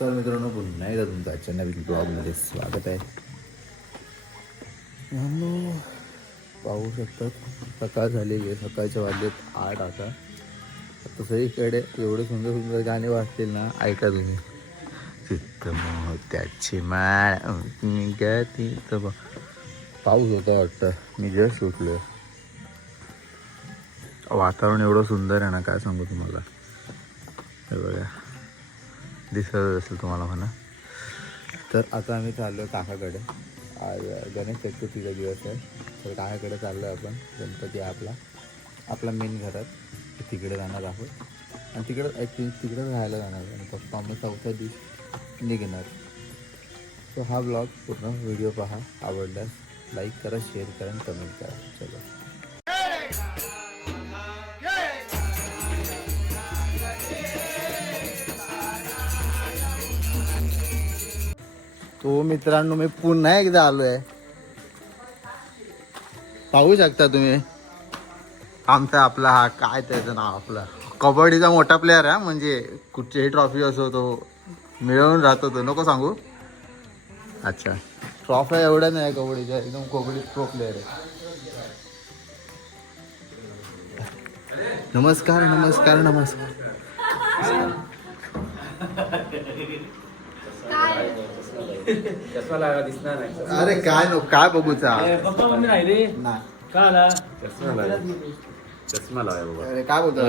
नमस्कार मित्रांनो पुन्हा एकदा तुमचं आजच्या नवीन ब्लॉगमध्ये स्वागत आहे. मित्रांनो, पाहू शकतात सकाळ झालेली आहे. सकाळच्या वाजलेत आठ आता. आता सगळीकडे एवढे सुंदर सुंदर गाणे वाजतील ना ऐका तुम्ही. चित्त मोत्याची माळ मी गती तर बघ. पाऊस होता वाटतं. मी जस्ट उठलो वातावरण एवढं सुंदर आहे ना काय सांगू तुम्हाला. हे बघा. दिसत असेल तुम्हाला म्हणा. तर आता आम्ही चाललो आहे काकाकडे. आज गणेश चतुर्थीचा दिवस आहे. तर काकाकडे चाललो आहे आपण गणपती आपला. आपला मेन घरात. तिकडे जाणार आहोत. आणि तिकडं ॲक्च्युली तिकडं राहायला जाणार आणि पप्पा आम्ही चौथ्या दिवशी निघणार. सो हा ब्लॉग पूर्ण व्हिडिओ पहा. आवडल्यास लाईक करा शेअर करा आणि कमेंट करा. चलो. तो मित्रांनो मी पुन्हा एकदा आलो आहे पाहू शकता तुम्ही? आमचा आपला हा काय त्याचं नाव आपला कबड्डीचा मोठा प्लेअर आहे म्हणजे कुठचीही ट्रॉफी असो तो मिळवून राहतो तो. नको सांगू. अच्छा. ट्रॉफी एवढ्या नाही कबड्डीच्या एकदम कबड्डी प्रो प्लेअर आहे. नमस्कार नमस्कार नमस्कार. चष्मा लागा दिसणार नाही. अरे काय नको काय बघूचा पप्पा मम्मी नाही रे नाही का आला? चष्मा लावा चष्मा लावा बाबा. अरे काय बोलतो?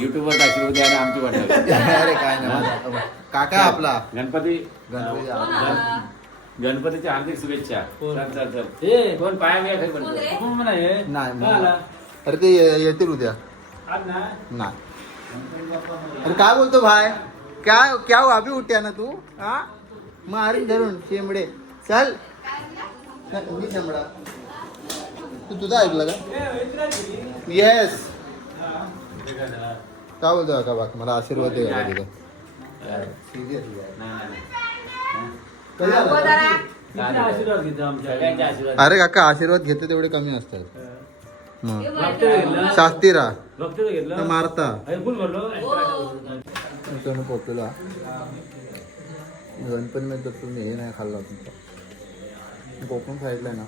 युट्यूब वर टाकली होती आणि आमची वाटत अरे काय नाही काका आपला. गणपती. गणपती गण- गणपतीच्या हार्दिक शुभेच्छा. कोण? चल चल चल. ए कोण? पाया बिया खाली पडतो पप्पा मम्मी नाही रे. नाही का आला? अरे ते येतील उद्या. आज ना? नाही. अरे काय बोलतो भाई? काय क्या? अभी उठ्या ना तू? हा? मारीन धरून शेंबडे. चल. मी शेंबडा. तू तुझा ऐकलं का? येस काय बोलतो का बाक मला आशीर्वाद दे का अरे काका आशीर्वाद घेते तेवढे कमी असतात. मग. भक्तीला घेतलं शास्ती राहा भक्तीला तर घेतलं मारता. मित्रांनो पोचला गणपतीमध्ये तर तुम्ही हे नाही खाल्ला तुमचा कोकण साईडला आहे ना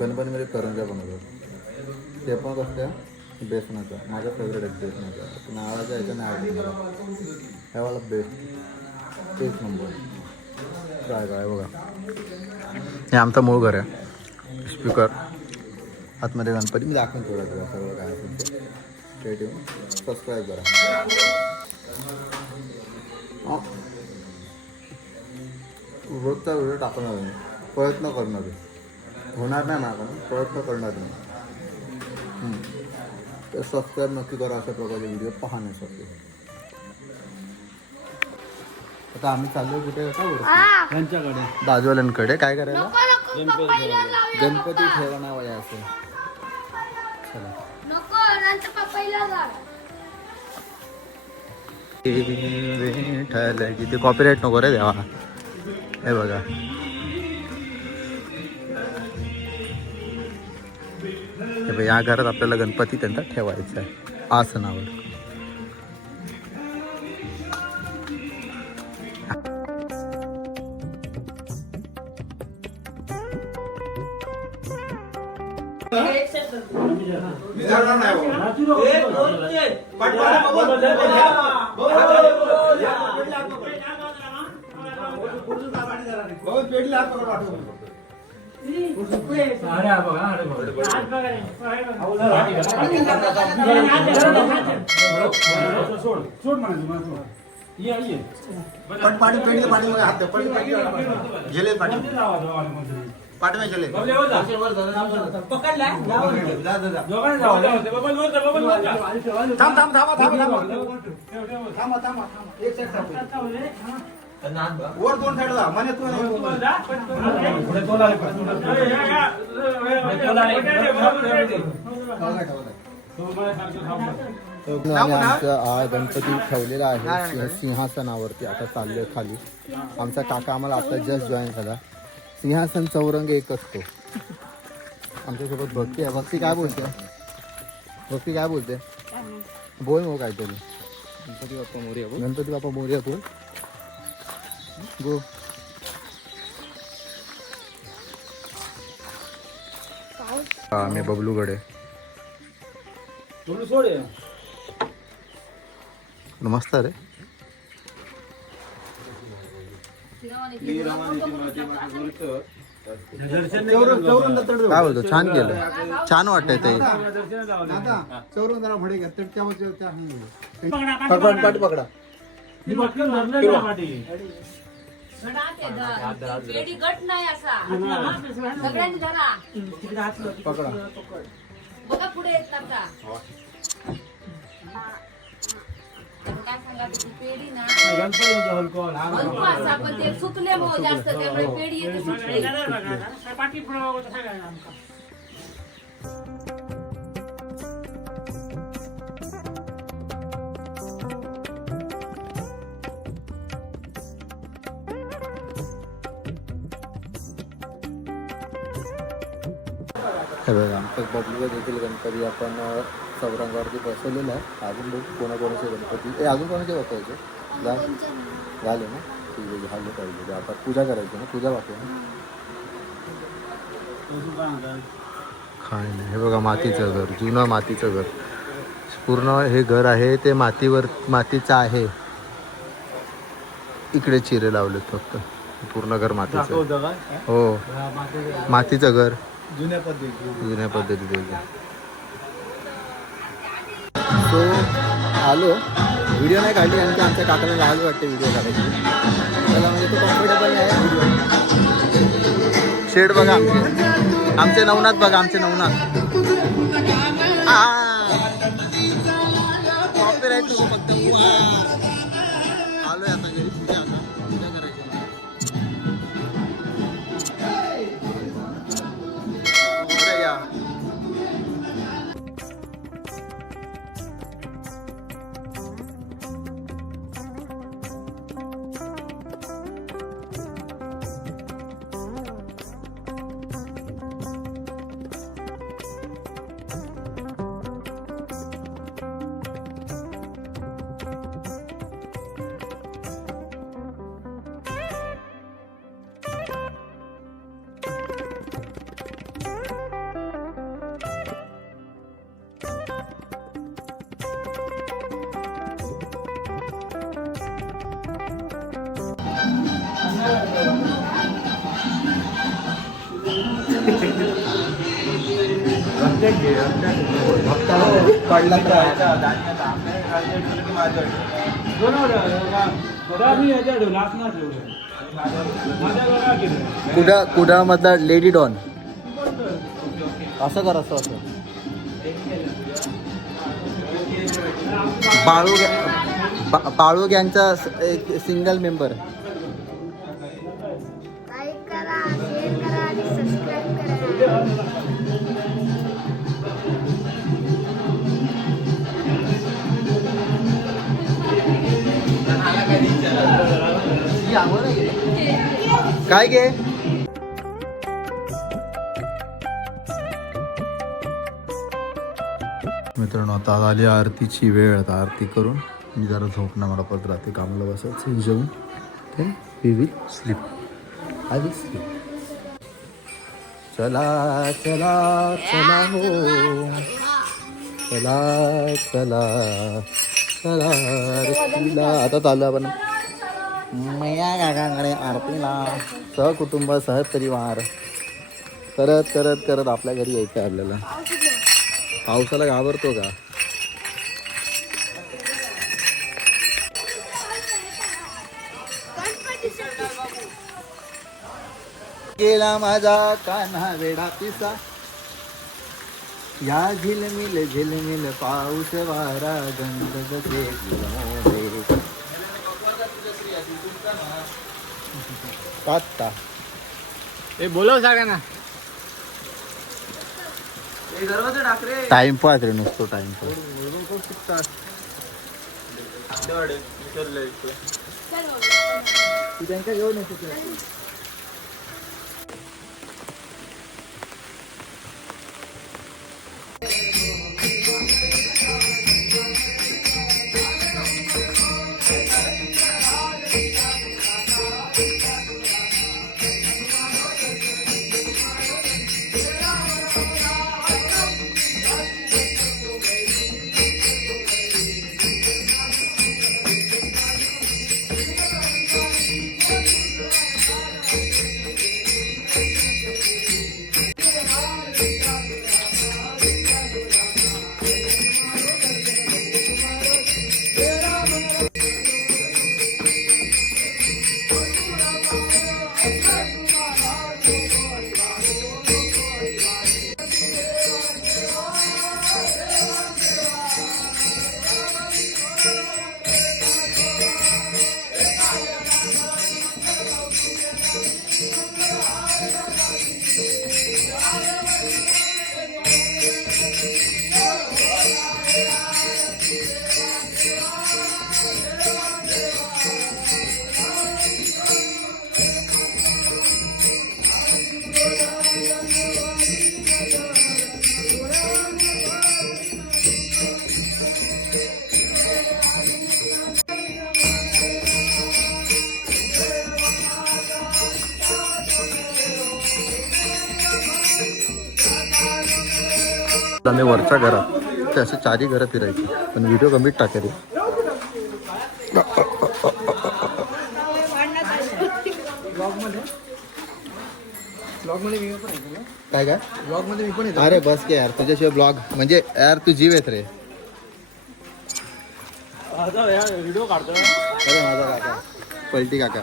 गणपतीमध्ये करंजा बनवतात. ते पण कसं आहे बेसनाचं माझं फेवरेट आहे बेसनाचा नावाचं याचं नाही आवडत मला. ह्यावाला बेस्ट तेच नंबर काय काय बघा. हे आमचा मूळ घर आहे. स्पीकर आतमध्ये गणपती. मी दाखवून थोडं तुला सगळं काय असेल ते. ठेवून सबस्क्राईब करा. रोजचा व्हिडिओ टाकणार मी. प्रयत्न करणार आहे. होणार नाही ना प्रयत्न करणार नाही. तर सबस्क्राईब नक्की करा अशा प्रकारचे व्हिडिओ पाहण्यासाठी. आता आम्ही चाललो कुठे? का त्यांच्याकडे बाजूवाल्यांकडे. काय करायला? गणपती. गणपती ठेवणा वया असं. चला. नको नंतर पप्पाईला जा. विठ्ठल तिथे कॉपीराईट नको रे देवा. हे बघा. हे बघ, या घरात आपल्याला गणपती त्यांचा ठेवायचा आहे. आसनावर. अरे हा बघा अरे बघा सोड सोड म्हणायचं मला सोड ये ये पण पाणी पेंडले पाणी मग हात गेले पाणी पाठवे गेले जा. थांब थांब थांबा थांबा थांबा. थांबा थांबा थांबा एक साईड थांबा. वर दोन मने तू तू. पुढे तोला आले. तोला आले. ते. तो गणपती ठेवलेला आहे सिंह- सिंहासनावरती. आता चाललोय खाली. आमचा काका आम्हाला आता जस्ट जॉईन झाला. सिंहासन चौरंग एक असतो. आमच्यासोबत भक्ती आहे. भक्ती काय बोलते? भक्ती काय बोलते? बोल मग काहीतरी. गणपती बाप्पा मोर्या गणपती बाप्पा मोर्या बोल. गो हा मी सोड हे. मस्त रे. काय बोलतो? छान केलं. छान वाटतंय ते. पकड पट पकडा गडात गट नाही असा. सगळ्यांनी धरा. पकडा. बघा पुढे येतात का? काय सांगा तुझी पेढी ना? गणपती हलको, लहान असा पण ते सुकले मग जास्त त्यामुळे पेढी येते सुकली. हे आमचं बबलूला देखील गणपती आपण चौरंगावरती बसवलेला आहे. अजून बघू कोणाकोणाचे गणपती. ए अजून कोणाचे बसवायचे? झाले ना? ठीक आहे झाले पाहिजे. आता पूजा करायची ना? पूजा बाकी आहे ना? काय नाही. हे बघा मातीचं घर. जुनं मातीचं घर. पूर्ण हे घर आहे ते मातीवर मातीचं आहे. इकडे चिरे लावलेत फक्त. पूर्ण घर मातीचं? हो. मातीचं घर. जुन्या पद्धती जुन्या पद्धतीत एकदम सो आलो. व्हिडिओ नाही काढली आणि ते आमच्या काकाला लाज वाटते व्हिडिओ काढायची. त्याला म्हणजे तो कम्फर्टेबल आहे. व्हिडिओ शेड बघा. आमचे आमचे नवनाथ बघा आमचे नवनाथ. कॉपीराईट नको फक्त. पडला कुडा कुडाळमधला लेडी डॉन असं कर असं असं. बाळू बा- बाळू गँगचा सिंगल मेंबर काय गे? मित्रांनो आता आली आरतीची वेळ. आता आरती करून मी जरा झोपणं मला परत राहते कामाला बसायचं जेवून ते we will sleep I will sleep चला चला चला हो. चला चला चला आता चाललं आपण. मैया काकाकडे आरतीला. सहकुटुंब सहपरिवार. करत करत करत आपल्या घरी यायचं आहे आपल्याला. पावसाला घाबरतो का? गेला माझा कान्हा वेडा पिसा. या झिलमिल झिलमिल पाऊस वारा गंध जसे कात्ता ए बोलव सगळ्यांना टाइमपास रे. नुसतो टाइमपास त्यांच्या घेऊन येतो आम्ही वरच्या घरात. ते असे चारही घरं फिरायची. पण व्हिडिओ कमीच टाकेल. काय काय? ब्लॉगमध्ये मी पण अरे बस के यार. तुझ्याशिवाय ब्लॉग म्हणजे यार तू जीव येत रे. व्हिडिओ काढतो अरे माझा काका. पलटी काका.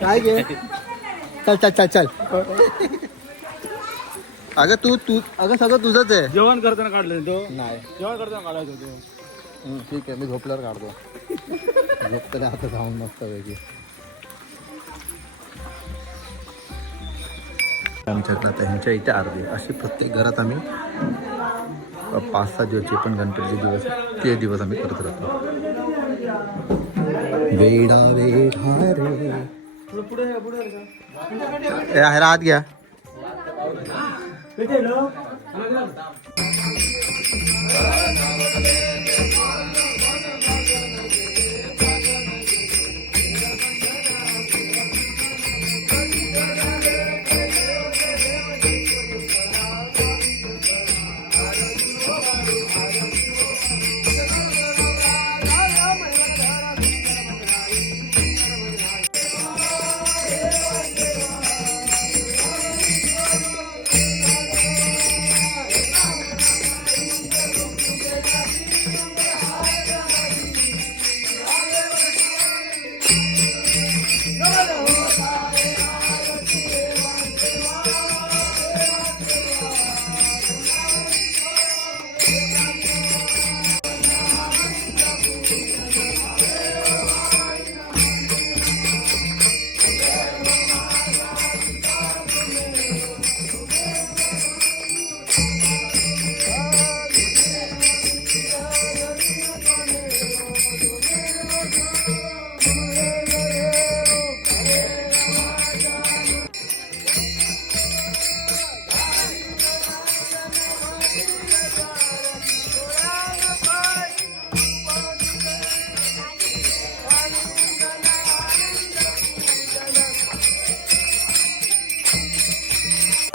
काय घे चल चल चल चल. अगं तू तू अगं सगळं तुझंच आहे. जेवण करताना काढलं तो? नाही. जेवण करताना काढायचं होतं. हं, ठीक आहे मी झोपल्यावर काढतो. झोपतले आता जाऊन मस्त पैकी. आमच्यातला त्यांच्या इथे अर्धी अशी प्रत्येक घरात आम्ही पाच सहा दिवस जे पण गणपतीचे दिवस ते दिवस आम्ही करत राहतो. वेडा वेढा रे. पुढे पुढे आहे राहत घ्या. 没得呢，来来。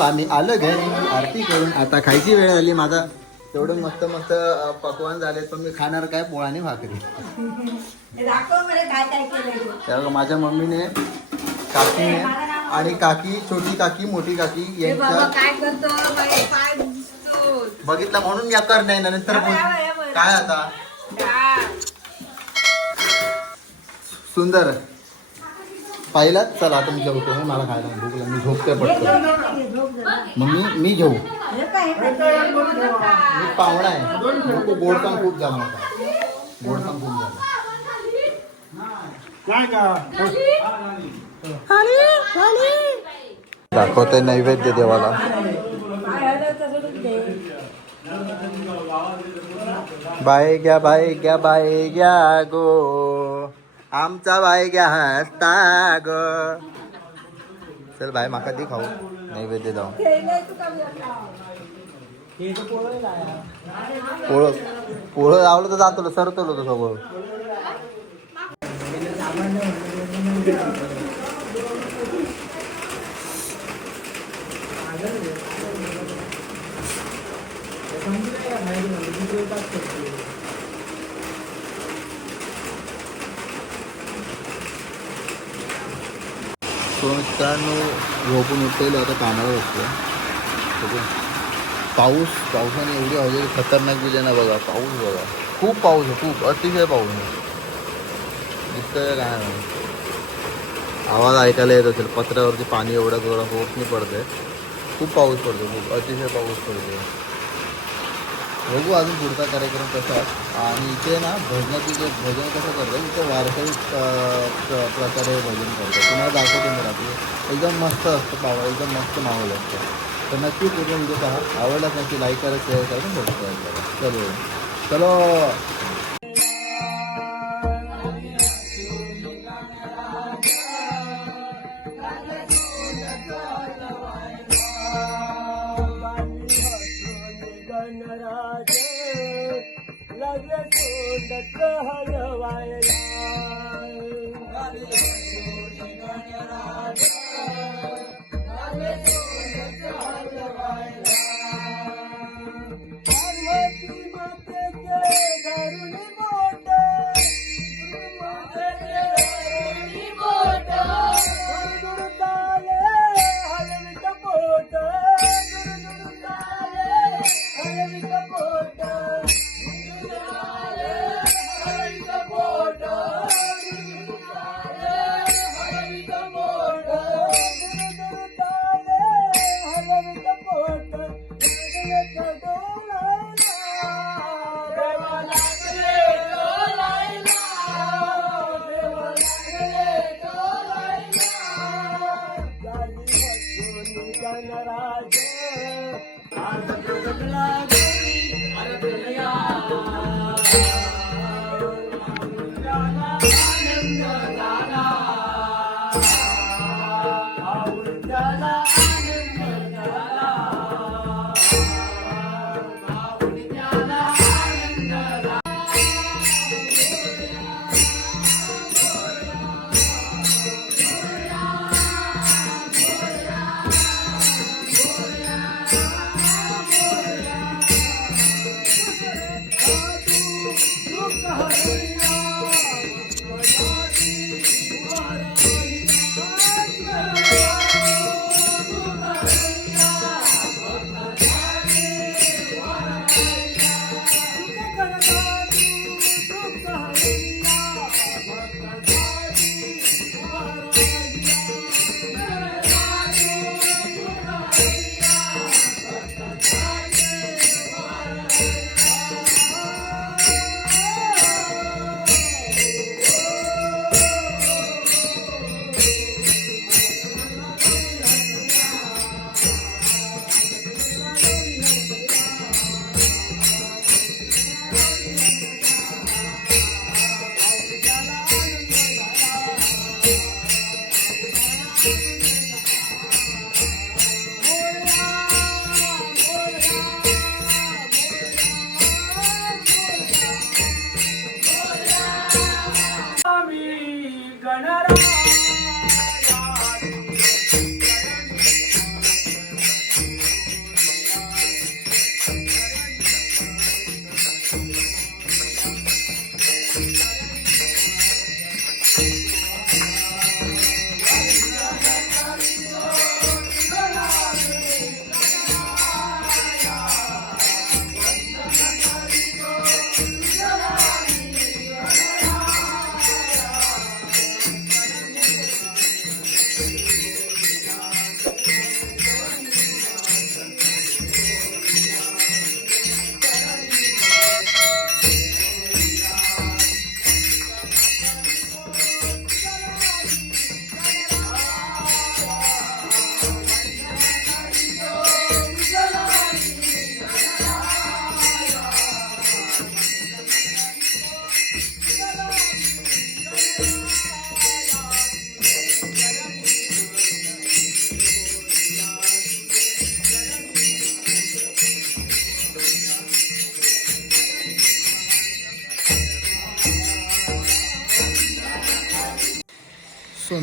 आम्ही आलो घरी आरती करून आता खायची वेळ आली माझा तेवढं मस्त मस्त पकवान झाले पण मी खाणार काय पोळाने भाकरी माझ्या मम्मीने काकीने आणि काकी छोटी काकी मोठी काकी यांच्या. बघितलं म्हणून या कर नाही ना नंतर. काय आता? सुंदर पाहिला चला आता मी जेवतो. मला खायला भूक लागली. मी झोपते पडतो मग मी मी घेऊ मी पाहुणा आहे. नको गोडकाम खूप झाला माझा गोडकाम खूप झाला. दाखवते नैवेद्य देवाला. बाय घ्या बाय घ्या बाय घ्या गो. आमचा बाय घ्या हसता ग. चल बाय माका ती खाऊ. नैवेद्य जाऊ पोळं पोळं लावलं तर जातो सरतलो तो सगळं. तो मित्रांनो झोपून उठलेलो आता कामाला बसलो बघू. पाऊस पावसाने एवढी हजेरी खतरनाक दिली ना बघा पाऊस बघा. खूप पाऊस आहे खूप अतिशय पाऊस आहे. दिसतंय काय नाही? आवाज ऐकायला येत असेल पत्र्यावरती पाणी एवढं थोडं होत पडतंय. खूप पाऊस पडतो खूप अतिशय पाऊस पडतो बघू अजून पुढचा कार्यक्रम कसा आहे. आणि इथे ना भजनाची जे भजन कसं करतात इथे वारकरी प्र- प्रकारे भजन करतात तुम्हाला दाखवते मी रात्री. एकदम मस्त असतं पावा एकदम मस्त माहोल असतं. तर नक्की पूर्ण व्हिडिओ पहा. आवडलाच नक्की लाईक करा शेअर करा आणि चलो. चलो. चलो सो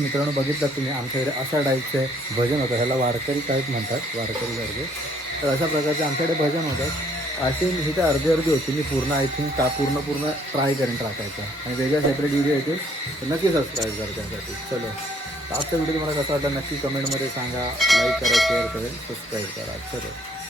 मित्रांनो बघितलं तुम्ही आमच्याकडे अशा टाईपचे भजन होतं. ह्याला वारकरी टाईप म्हणतात वारकरी वर्ग तर अशा प्रकारचे आमच्याकडे भजन होतात अशी ही तर अर्धी अर्धी होती. मी पूर्ण आय थिंक का पूर्ण पूर्ण ट्राय करेन टाकायचा. आणि वेगळ्या सेपरेट व्हिडिओ येतील. तर नक्की सबस्क्राईब करा त्यासाठी. चलो. आजचा व्हिडिओ तुम्हाला कसा वाटला? नक्की कमेंटमध्ये सांगा. लाईक करा शेअर करेल सबस्क्राईब करा. चलो.